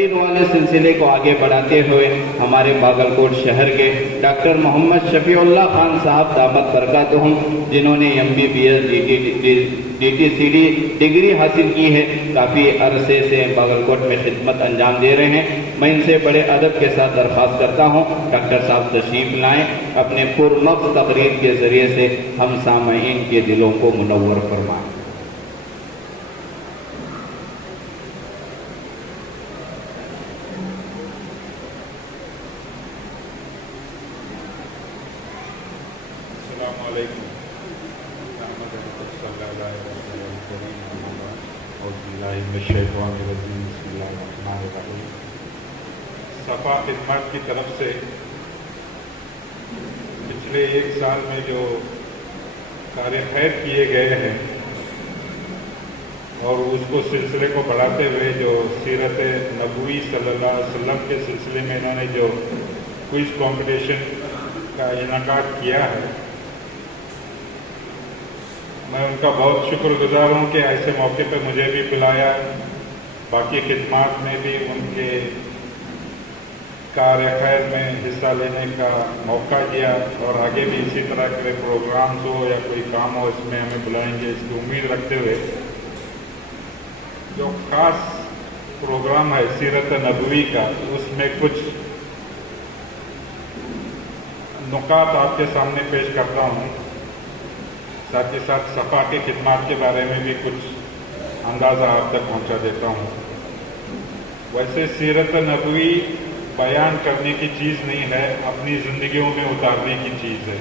تقریر والے سلسلے کو آگے بڑھاتے ہوئے ہمارے باگلکوٹ شہر کے ڈاکٹر محمد شفیع اللہ خان صاحب دامت برکاتہم، جنہوں نے MBBS DTCD ڈگری حاصل کی ہے، کافی عرصے سے باگلکوٹ میں خدمت انجام دے رہے ہیں۔ میں ان سے بڑے ادب کے ساتھ درخواست کرتا ہوں ڈاکٹر صاحب تشریف لائیں، اپنے پرمغز تقریر کے ذریعے سے ہم سامعین کے دلوں کو منور فرمائیں۔ السلام علیکم۔ صفا خدمات کی طرف سے پچھلے 1 سال میں جو کار خیر کیے گئے ہیں اور اس کو سلسلے کو بڑھاتے ہوئے جو سیرت نبوی صلی اللہ علیہ وسلم کے سلسلے میں انہوں نے جو کوئز کمپٹیشن کا انعقاد کیا ہے، میں ان کا بہت شکر گزار ہوں کہ ایسے موقع پہ مجھے بھی بلایا، باقی خدمات میں بھی ان کے کار خیر میں حصہ لینے کا موقع دیا، اور آگے بھی اسی طرح کے پروگرامز ہو یا کوئی کام ہو اس میں ہمیں بلائیں گے، اس کی امید رکھتے ہوئے جو خاص پروگرام ہے سیرت نبوی کا، اس میں کچھ نکات آپ کے سامنے پیش کرتا ہوں، ساتھ ہی ساتھ صفا کی خدمات کے بارے میں بھی کچھ اندازہ آپ تک پہنچا دیتا ہوں۔ ویسے سیرت نبوی بیان کرنے کی چیز نہیں ہے، اپنی زندگیوں میں اتارنے کی چیز ہے۔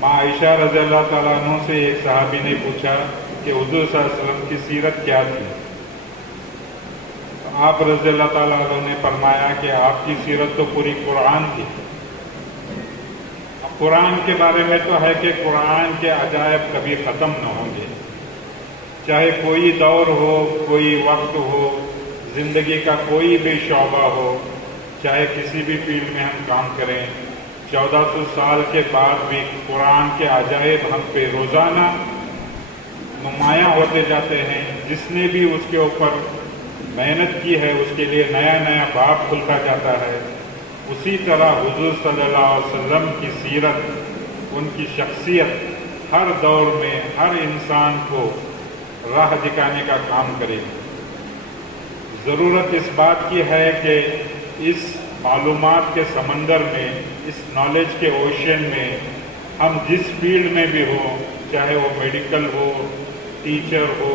ماں عائشہ رضی اللہ تعالیٰ عنہ سے ایک صحابی نے پوچھا کہ حضور صلی اللہ علیہ وسلم کی سیرت کیا تھی؟ تو آپ رضی اللہ تعالیٰ عنہ نے فرمایا کہ آپ کی سیرت تو پوری قرآن تھی۔ اب قرآن کے بارے میں تو ہے کہ قرآن کے عجائب کبھی ختم نہ ہوں گے، چاہے کوئی دور ہو، کوئی وقت ہو، زندگی کا کوئی بھی شعبہ ہو، چاہے کسی بھی فیلڈ میں ہم کام کریں، 1400 سال کے بعد بھی قرآن کے عجائب ہم پہ روزانہ نمایاں ہوتے جاتے ہیں۔ جس نے بھی اس کے اوپر محنت کی ہے اس کے لیے نیا نیا باب کھلتا جاتا ہے۔ اسی طرح حضور صلی اللہ علیہ وسلم کی سیرت، ان کی شخصیت ہر دور میں ہر انسان کو راہ دکھانے کا کام کرے گی۔ ضرورت اس بات کی ہے کہ اس معلومات کے سمندر میں، اس نالج کے اوشین میں ہم جس فیلڈ میں بھی ہوں، چاہے وہ میڈیکل ہو، ٹیچر ہو،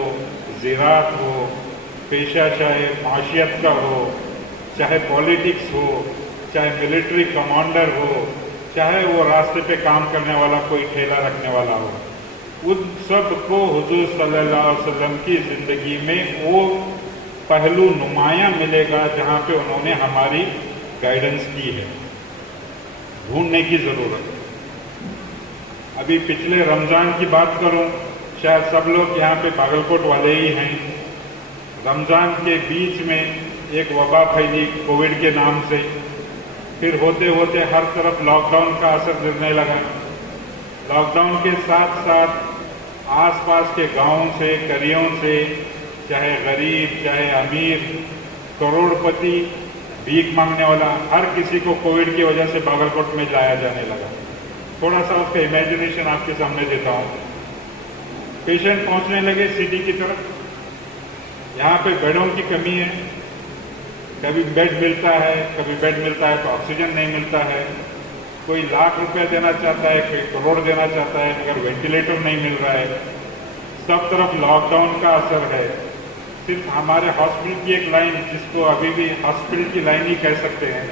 زراعت ہو، پیشہ چاہے معاشیت کا ہو، چاہے پولیٹکس ہو، چاہے ملٹری کمانڈر ہو، چاہے وہ راستے پہ کام کرنے والا کوئی ٹھیلا رکھنے والا ہو، ان سب کو حضور صلی اللہ علیہ وسلم کی زندگی میں وہ پہلو نمایاں ملے گا جہاں پہ انہوں نے ہماری گائیڈنس کی ہے۔ ڈھونڈنے کی ضرورت ہے۔ ابھی پچھلے رمضان کی بات کروں، شاید سب لوگ یہاں پہ باگلکوٹ والے ہی ہیں، رمضان کے بیچ میں ایک وبا پھیلی کووڈ کے نام سے، پھر ہوتے ہوتے ہر طرف لاک ڈاؤن کا اثر گرنے لگا۔ لاک ڈاؤن کے ساتھ ساتھ آس پاس کے گاؤں سے، قریوں سے، چاہے غریب چاہے امیر، کروڑ پتی، بھیک مانگنے والا، ہر کسی کو کووڈ کی وجہ سے باگلکوٹ میں لایا جانے لگا۔ تھوڑا سا اس کا امیجنیشن آپ کے سامنے دیتا ہوں۔ پیشنٹ پہنچنے لگے سٹی کی طرف، یہاں پہ بیڈوں کی کمی ہے، کبھی بیڈ ملتا ہے، کبھی بیڈ ملتا ہے تو آکسیجن نہیں ملتا ہے، کوئی لاکھ روپے دینا چاہتا ہے، کوئی کروڑ دینا چاہتا ہے، مگر وینٹیلیٹر نہیں مل رہا ہے۔ سب طرف لاک ڈاؤن کا اثر ہے۔ صرف ہمارے ہاسپٹل کی ایک لائن، جس کو ابھی بھی ہاسپٹل کی لائن ہی کہہ سکتے ہیں،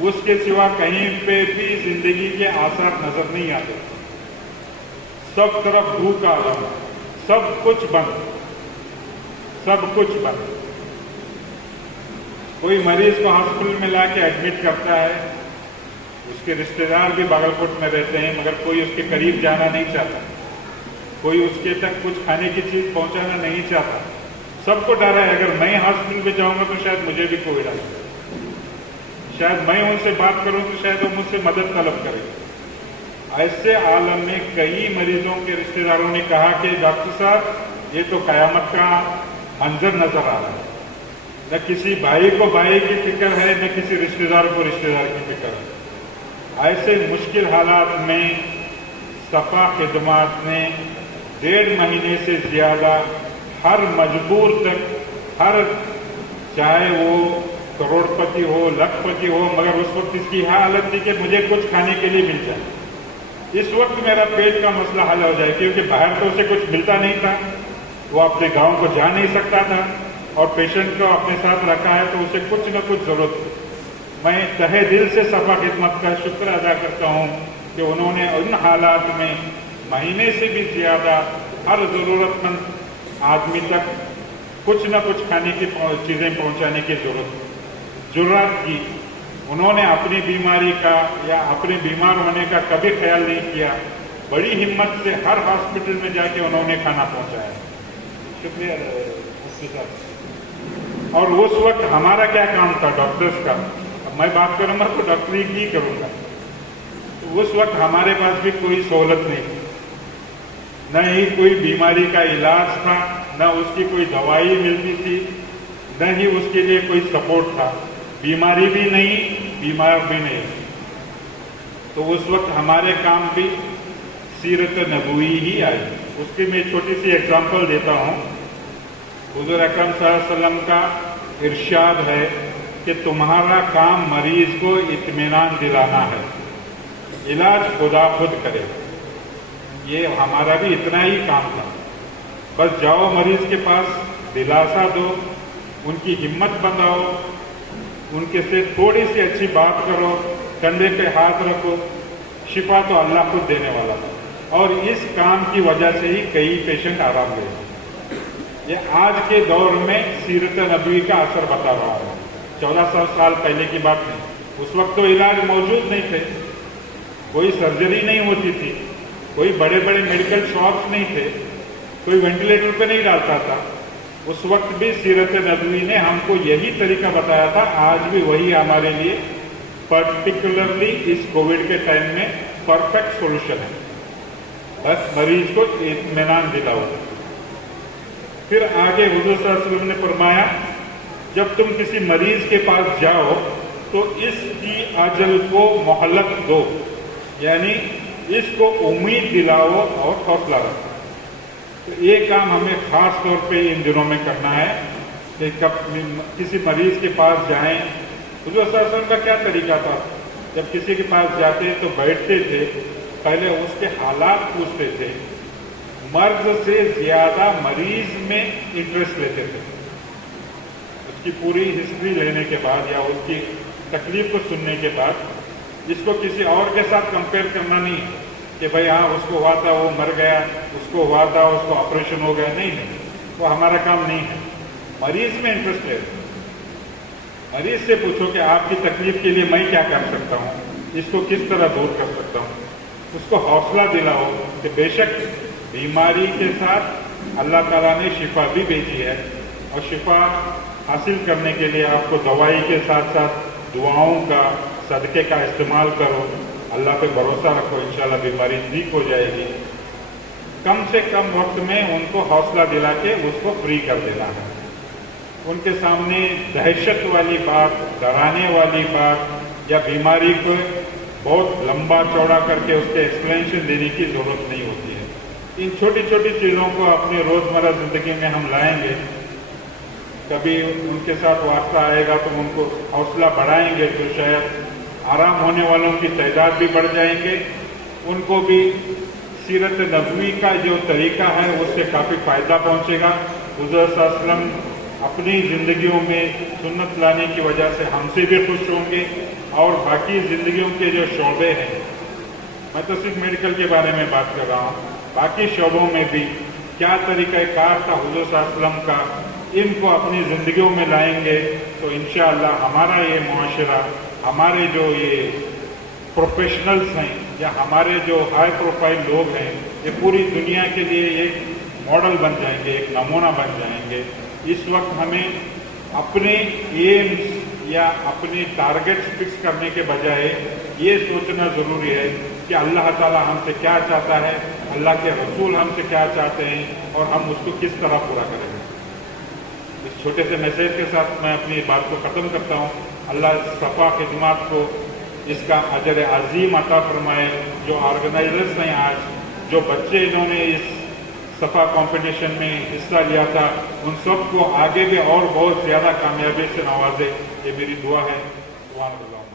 اس کے سوا کہیں پہ بھی زندگی کے آثار نظر نہیں آتے۔ سب طرف بھوک کا عالم، سب کچھ بند، سب کچھ بند۔ کوئی مریض کو ہاسپٹل میں لا کے ایڈمٹ کرتا ہے، اس کے رشتہ دار بھی باگلکوٹ میں رہتے ہیں، مگر کوئی اس کے قریب جانا نہیں چاہتا، کوئی اس کے تک کچھ کھانے کی چیز پہنچانا نہیں چاہتا۔ سب کو ڈر ہے اگر میں ہاسپٹل میں جاؤں گا تو شاید مجھے بھی کووڈ آ جائے، شاید میں ان سے بات کروں تو شاید وہ مجھ سے مدد طلب کرے۔ ایسے عالم میں کئی مریضوں کے رشتہ داروں نے کہا کہ ڈاکٹر صاحب یہ تو قیامت کا منظر نظر آ رہا ہے، نہ کسی بھائی کو بھائی کی فکر ہے، نہ کسی رشتہ دار کو رشتہ دار کی فکر ہے۔ ایسے مشکل حالات میں صفا خدمات نے 1.5 مہینے سے زیادہ ہر مجبور تک، ہر چاہے وہ کروڑ پتی ہو، لکھ پتی ہو، مگر اس وقت اس کی حالت تھی کہ مجھے کچھ کھانے کے لیے مل جائے، اس وقت میرا پیٹ کا مسئلہ حل ہو جائے، کیونکہ باہر تو اسے کچھ ملتا نہیں تھا، وہ اپنے گاؤں کو جا نہیں سکتا تھا، اور پیشنٹ کو اپنے ساتھ رکھا ہے تو اسے کچھ نہ کچھ ضرورت تھی۔ میں تہہ دل سے صفا خدمت کا شکر ادا کرتا ہوں کہ انہوں نے ان حالات میں مہینے سے بھی زیادہ ہر ضرورت مند آدمی تک کچھ نہ کچھ کھانے کی چیزیں پہنچانے کی جرات کی۔ انہوں نے اپنی بیماری کا یا اپنے بیمار ہونے کا کبھی خیال نہیں کیا، بڑی ہمت سے ہر ہاسپٹل میں جا کے انہوں نے کھانا پہنچایا۔ شکریہ مفتی صاحب۔ اور اس وقت ہمارا کیا کام تھا ڈاکٹرز کا، اب میں بات کروں گا تو ڈاکٹری کی کروں گا، تو اس وقت ہمارے پاس بھی کوئی سہولت نہیں تھی، نہ ہی کوئی بیماری کا علاج تھا، نہ اس کی کوئی دوائی ملتی تھی، نہ ہی اس کے لیے کوئی سپورٹ تھا، بیماری بھی نہیں، بیمار بھی نہیں۔ تو اس وقت ہمارے کام بھی سیرت نبوی ہی آئی۔ اس کی میں چھوٹی سی ایگزامپل دیتا ہوں۔ حضور اکرم صلی اللہ علیہ وسلم کا ارشاد ہے کہ تمہارا کام مریض کو اطمینان دلانا ہے، علاج خدا خود کرے۔ یہ ہمارا بھی اتنا ہی کام تھا، بس جاؤ مریض کے پاس، دلاسا دو، ان کی ہمت بندھاؤ، ان کے سے تھوڑی سی اچھی بات کرو، کندھے پہ ہاتھ رکھو، شفا تو اللہ خود دینے والا تھا۔ اور اس کام کی وجہ سے ہی کئی پیشنٹ آرام گئے۔ یہ آج کے دور میں سیرت نبوی کا اثر بتا رہا ہے، 1400 سال پہلے کی بات نہیں۔ اس وقت تو علاج موجود نہیں تھے، کوئی سرجری نہیں ہوتی تھی، کوئی بڑے بڑے میڈیکل شاپس نہیں تھے، کوئی وینٹیلیٹر پہ نہیں ڈالتا تھا۔ اس وقت بھی سیرت نبوی نے ہم کو یہی طریقہ بتایا تھا، آج بھی وہی ہمارے لیے پرٹیکولرلی اس کووڈ کے ٹائم میں پرفیکٹ سولوشن ہے۔ بس مریض کو اطمینان دلاؤ۔ پھر آگے حضور صلی اللہ علیہ وسلم نے فرمایا، جب تم کسی مریض کے پاس جاؤ تو اس کی اجل کو مہلت دو، یعنی اس کو امید دلاؤ اور حوصلہ رکھو۔ تو یہ کام ہمیں خاص طور پہ ان دنوں میں کرنا ہے کہ کسی مریض کے پاس جائیں۔ حضور صلی اللہ علیہ وسلم کا کیا طریقہ تھا، جب کسی کے پاس جاتے تو بیٹھتے تھے، پہلے اس کے حالات پوچھتے تھے، مرض سے زیادہ مریض میں انٹرسٹ لیتے تھے۔ اس کی پوری ہسٹری لینے کے بعد یا اس کی تکلیف کو سننے کے بعد اس کو کسی اور کے ساتھ کمپیئر کرنا نہیں کہ بھائی ہاں اس کو ہوا تھا وہ مر گیا، اس کو ہوا تھا اس کو آپریشن ہو گیا، نہیں، وہ ہمارا کام نہیں ہے۔ مریض میں انٹرسٹ ہے، مریض سے پوچھو کہ آپ کی تکلیف کے لیے میں کیا کر سکتا ہوں، اس کو کس طرح دور کر سکتا ہوں۔ اس کو حوصلہ دلاؤ کہ بے شک بیماری کے ساتھ اللہ تعالیٰ نے شفا بھی بھیجی ہے، اور شفا حاصل کرنے کے لیے آپ کو دوائی کے ساتھ ساتھ دعاؤں کا، صدقے کا استعمال کرو، اللہ پہ بھروسہ رکھو، انشاءاللہ بیماری ٹھیک ہو جائے گی۔ کم سے کم وقت میں ان کو حوصلہ دلا کے اس کو فری کر دینا ہے۔ ان کے سامنے دہشت والی بات، ڈرانے والی بات یا بیماری کو بہت لمبا چوڑا کر کے اس کے ایکسپلینیشن دینے کی ضرورت نہیں ہوتی ہے۔ ان چھوٹی چھوٹی چیزوں کو اپنی روزمرہ زندگی میں ہم لائیں گے، کبھی ان کے ساتھ واسطہ آئے گا تو ان کو حوصلہ بڑھائیں گے تو شاید آرام ہونے والوں کی تعداد بھی بڑھ جائیں گے، ان کو بھی سیرت نبوی کا جو طریقہ ہے اس سے کافی فائدہ پہنچے گا۔ حضور صلی اللہ علیہ وسلم اپنی زندگیوں میں سنت لانے کی وجہ سے ہم سے بھی خوش ہوں گے، اور باقی زندگیوں کے جو شعبے ہیں، میں تو صرف میڈیکل کے بارے میں بات کر رہا ہوں، باقی شعبوں میں بھی کیا طریقہ کار تھا حضور صلی اللہ علیہ وسلم کا، ان کو اپنی زندگیوں میں لائیں گے تو انشاءاللہ ہمارا یہ معاشرہ، ہمارے جو یہ پروفیشنلز ہیں یا ہمارے جو ہائی پروفائل لوگ ہیں، یہ پوری دنیا کے لیے ایک ماڈل بن جائیں گے، ایک نمونہ بن جائیں گے۔ اس وقت ہمیں اپنے ایمز یا اپنے ٹارگیٹس فکس کرنے کے بجائے یہ سوچنا ضروری ہے کہ اللہ تعالیٰ ہم سے کیا چاہتا ہے، اللہ کے رسول ہم سے کیا چاہتے ہیں، اور ہم اس کو کس طرح پورا کریں گے۔ اس چھوٹے سے میسیج کے ساتھ میں اپنی بات کو ختم کرتا ہوں. اللہ صفا خدمات کو اس کا اجر عظیم عطا فرمائے. جو آرگنائزرز ہیں آج, جو بچے انہوں نے اس صفا کمپٹیشن میں حصہ لیا تھا, ان سب کو آگے بھی اور بہت زیادہ کامیابی سے نوازے. یہ میری دعا ہے. سبحان اللہ.